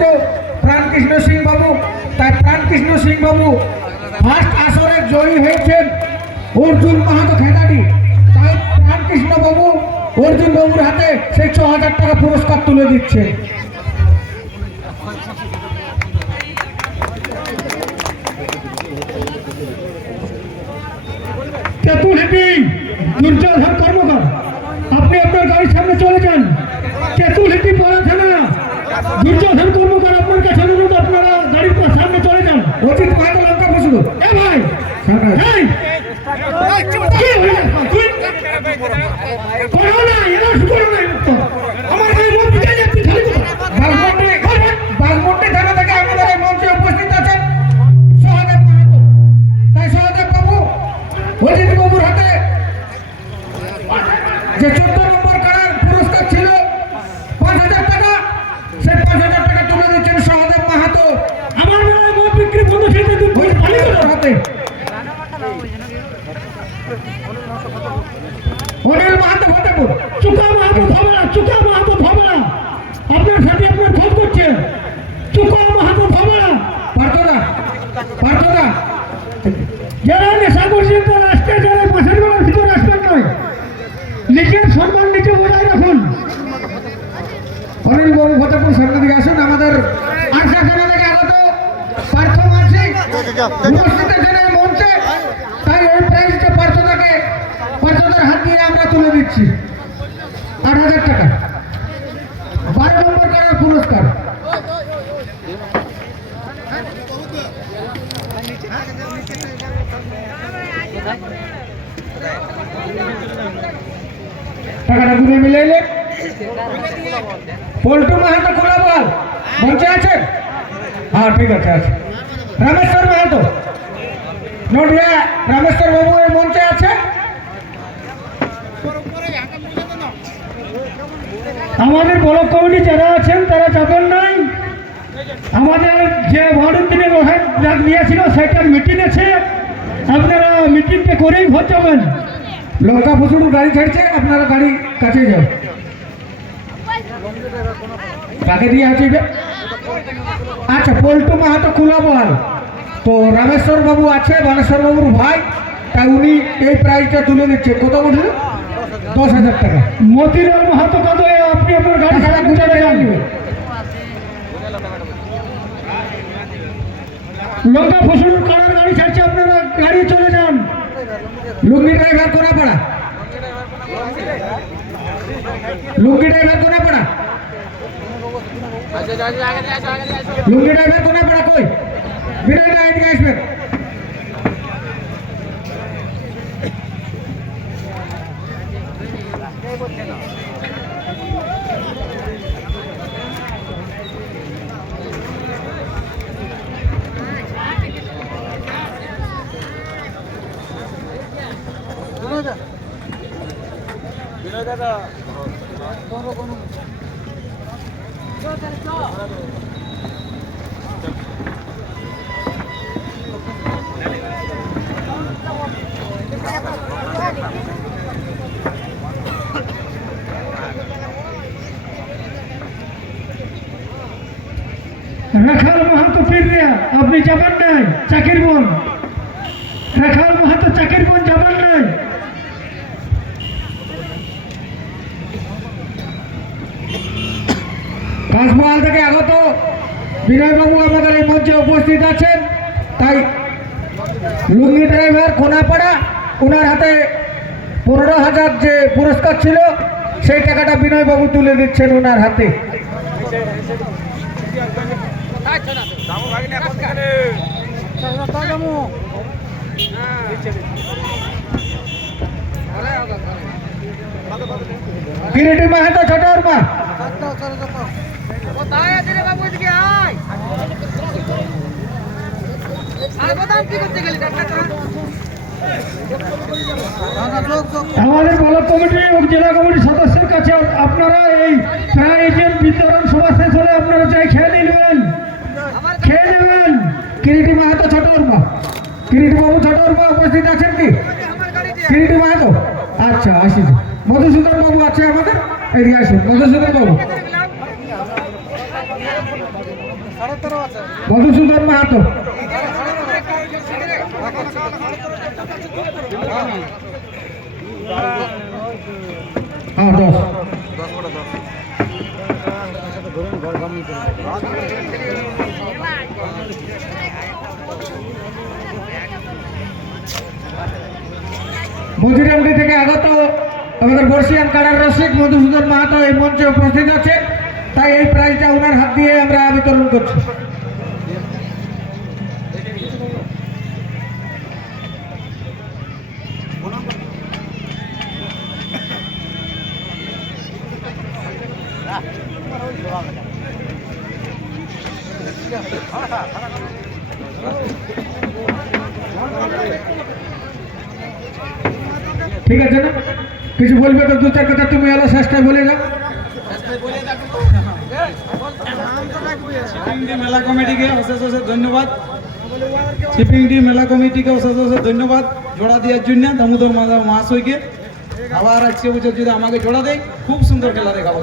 উপস্থিত প্রাণকৃষ্ণ সিং বাবু। তাই প্রাণকৃষ্ণ সিং বাবু ফার্স্ট আসরে জয়ী হয়েছেন অর্জুন মাহাতো খেতাটি। তাই প্রাণকৃষ্ণ বাবু অর্জুন বাবুর হাতে সেই ৬,০০০ টাকা পুরস্কার তুলে দিচ্ছে। তেঁতুলহেটি দুর্যোধন কর্মকার, আপনি আপনার গাড়ির সামনে চলে যান। তেঁতুলহেটি পাড়া থানা দুর্যোধন কর্মকার, আপনার কাছে অনুরোধ, আপনারা গাড়ির সামনে চলে যান। অজিত মাহাতো লঙ্কা বসুন। এ ভাই বাগমুন্ডি থানা থেকে আমাদের এই মঞ্চে উপস্থিত আছেন সহদেব মাহাতো। তাই সহদেব বাবু অজিত বাবুর হাতে যে 14 নম্বর কারার পুরস্কার ছিল ৫,০০০ টাকা, সেই ৫,০০০ টাকা তুলে দিচ্ছেন সহদেব মাহাতো। আমার বেলায় মদ বিক্রি বন্ধ ছেড়ে দিন হাতে অনিল মাহাতো ফতেপুর। চুকা মাহাতো ধবলা, চুকা মাহাতো ধবলা, আপনার সাথে আপনার খোঁজ করছে। চুকা মাহাতো ধবলা, পার্থদা যারা নেশা করছেন তারা আসতে যারা পাশের বেলার ভিতরে আসবেন নয়। নিজের সম্মান নিচে বজায় রাখুন। অনিল বাবু ফতেপুর সামনে দিকে আসুন। আমাদের আরসা থানা থেকে আগত পার্থ মাঝি উপস্থিত আছেন এই মঞ্চে। তাই এই প্রাইজটা পার্থদার হাত দিয়ে আমরা তুলে দিচ্ছি ৮,০০০ টাকা। 12 নম্বর কারার পুরস্কার। টাকাটা ঘুরে মিলাইলে পল্টু মাহাতো খোলাবাল মঞ্চে আছেন? হ্যাঁ ঠিক আছে আছে। রামেশ্বর মাহাতো নডিয়া, রামেশ্বর বাবু এই মঞ্চে আছে। আমাদের ব্লক কমিটি যারা আছেন তারা যাবেন নাই। আমাদের যে ভোটের দিনে ডাক দিয়েছিল সেটার মিটিং আছে, আপনারা মিটিংটা করেই ভোট যাবেন। লঙ্কা ফুসুর গাড়ি ছাড়ছে, আপনারা গাড়ি কাছে যাও। কাকে দিয়ে আছে? আচ্ছা, পল্টু মাহাতো খোলাবাল। তো রামেশ্বর বাবু আছে, বানেশ্বর বাবুর ভাই, তাই উনি এই প্রাইজটা তুলে দিচ্ছে। কত উঠল? 10,০০০ টাকা। মতিলাল মাহাতো কত? আপনি আপনার গাড়ি ছাড়া ঘুরে যান। লঙ্কা ফসল কালার গাড়ি ছাড়ছে, আপনারা গাড়ি চলে যান। লুঙ্গি ড্রাইভার কোনাপাড়া, লুঙ্গি ড্রাইভার কোনাপাড়া, লুঙ্গি ড্রাইভার কোনাপাড়া কই? বিনয় দা এদিকে আসবেন। রাখাল মাহাতো ফিরিয়া, আপনি যাবেন নাই। চাকির বোন রাখাল মাহাতো, চাকির বোন যাবেন নাই। কাশমহল থেকে আগত বিনয়বাবু আমাদের এই মঞ্চে উপস্থিত আছেন। তাই লুঙ্গি ড্রাইভার কোনাপাড়া, ওনার হাতে 15,০০০ যে পুরস্কার ছিল সেই টাকাটা বিনয়বাবু তুলে দিচ্ছেন ওনার হাতে। কিরিটি মাহাতো ছোটরমা, আমাদের ব্লক কমিটি এবং জেলা কমিটির সদস্যের কাছে আপনারা এই প্রাইজের বিতরণ সভা শেষ হলে আপনারা চাই খেয়ে নেবেন, খেয়ে নেবেন। কিরিটি মাহাতো ছোটরমা, কিরিটি বাবু ছোটরমা উপস্থিত আছেন কি? কিরিটি মাহাতো, আচ্ছা আসি। মধুসূদন বাবু আছে আমাদের, এদিকে আসুন। মধুসূদন বাবু মধুসূদন মাহাতো, হ্যাঁ 10। মধুরামডি থেকে আগত আমাদের বর্ষিয়ান কাড়ার রসিক মধুসূদন মাহাতো এই মঞ্চে উপস্থিত আছে, তাই এই প্রাইজটা ওনার হাত দিয়ে আমরা বিতরণ করছি। ঠিক আছে না, কিছু বলবে তো 2-4 কথা তুমি এলো শেষটায় বলে যাও। শিপিংডি মেলা কমিটিকে অশেষ অশেষ ধন্যবাদ। শিপিংডি মেলা কমিটিকে অশেষ অশেষ ধন্যবাদ জোড়া দেওয়ার জন্য দামোদর মহাশয়কে। আবার আজকে বছর যদি আমাকে জোড়া দেয়, খুব সুন্দর খেলা দেখাবো।